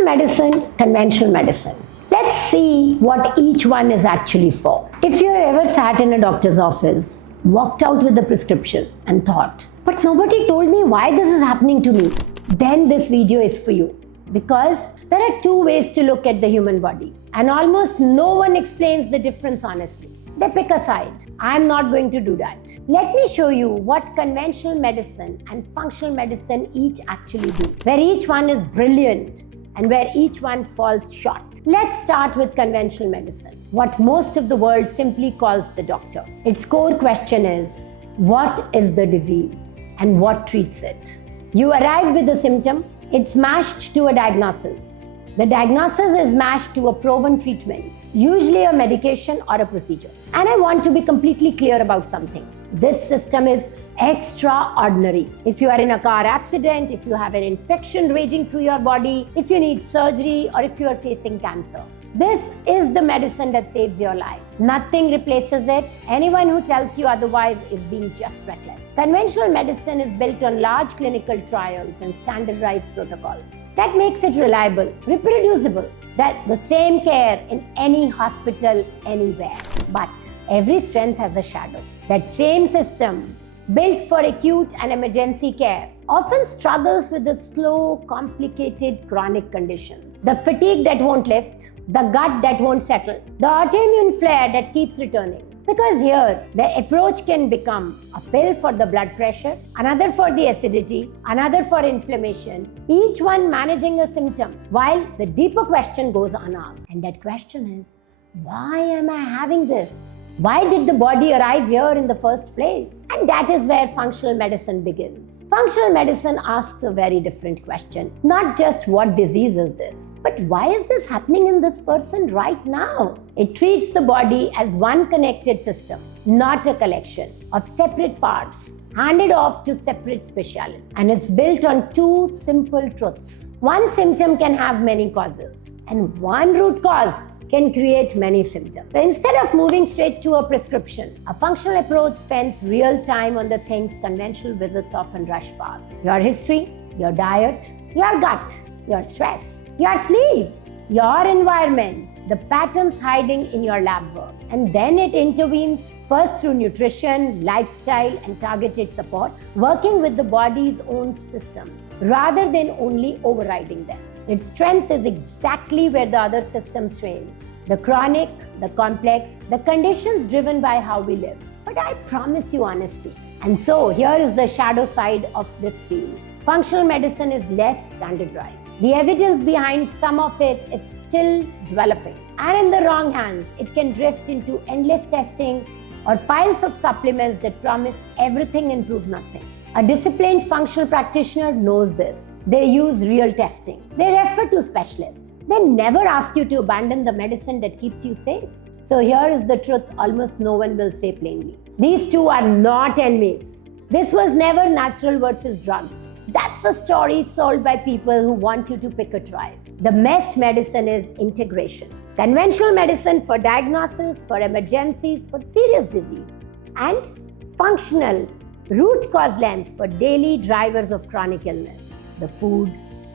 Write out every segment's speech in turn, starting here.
Functional medicine, conventional medicine. Let's see what each one is actually for. If you ever sat in a doctor's office, walked out with a prescription and thought, but nobody told me why this is happening to me, then this video is for you. Because there are two ways to look at the human body, and almost no one explains the difference honestly. They pick a side. I'm not going to do that. Let me show you what conventional medicine and functional medicine each actually do, where each one is brilliant and where each one falls short. Let's start with conventional medicine, what most of the world simply calls the doctor. Its core question is, what is the disease and what treats it? You arrive with a symptom, it's matched to a diagnosis. The diagnosis is matched to a proven treatment, usually a medication or a procedure. And I want to be completely clear about something. This system is extraordinary. If you are in a car accident, if you have an infection raging through your body, if you need surgery, or if you are facing cancer, this is the medicine that saves your life. Nothing replaces it. Anyone who tells you otherwise is being just reckless. Conventional medicine is built on large clinical trials and standardized protocols. That makes it reliable, reproducible, that the same care in any hospital, anywhere. But every strength has a shadow. That same system, built for acute and emergency care, often struggles with the slow, complicated chronic condition. The fatigue that won't lift, the gut that won't settle, the autoimmune flare that keeps returning. Because here, the approach can become a pill for the blood pressure, another for the acidity, another for inflammation, each one managing a symptom, while the deeper question goes unasked. And that question is, why am I having this? Why did the body arrive here in the first place? And that is where functional medicine begins. Functional medicine asks a very different question. Not just what disease is this, but why is this happening in this person right now? It treats the body as one connected system, not a collection of separate parts handed off to separate specialists. And it's built on two simple truths. One symptom can have many causes, and one root cause can create many symptoms. So instead of moving straight to a prescription, a functional approach spends real time on the things conventional visits often rush past. Your history, your diet, your gut, your stress, your sleep, your environment, the patterns hiding in your lab work. And then it intervenes first through nutrition, lifestyle, and targeted support, working with the body's own systems rather than only overriding them. Its strength is exactly where the other system strains. The chronic, the complex, the conditions driven by how we live. But I promise you honesty. And so here is the shadow side of this field. Functional medicine is less standardized. The evidence behind some of it is still developing. And in the wrong hands, it can drift into endless testing or piles of supplements that promise everything and prove nothing. A disciplined functional practitioner knows this. They use real testing. They refer to specialists. They never ask you to abandon the medicine that keeps you safe. So here is the truth almost no one will say plainly. These two are not enemies. This was never natural versus drugs. That's a story sold by people who want you to pick a tribe. The best medicine is integration. Conventional medicine for diagnosis, for emergencies, for serious disease. And functional, root cause lens for daily drivers of chronic illness. The food,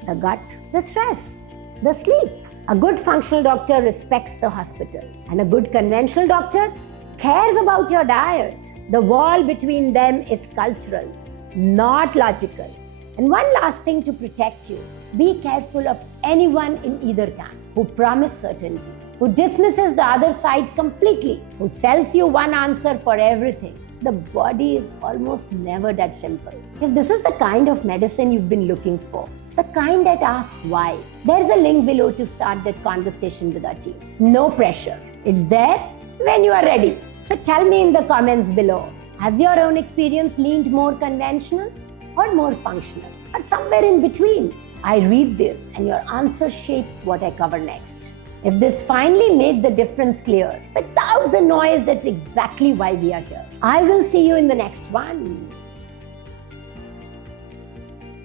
the gut, the stress, the sleep. A good functional doctor respects the hospital, and a good conventional doctor cares about your diet. The wall between them is cultural, not logical. And one last thing to protect you, be careful of anyone in either camp who promise certainty, who dismisses the other side completely, who sells you one answer for everything. The body is almost never that simple. If this is the kind of medicine you've been looking for, the kind that asks why, there's a link below to start that conversation with our team. No pressure. It's there when you are ready. So tell me in the comments below, has your own experience leaned more conventional or more functional, or somewhere in between? I read this and your answer shapes what I cover next. If this finally made the difference clear, without the noise, that's exactly why we are here. I will see you in the next one.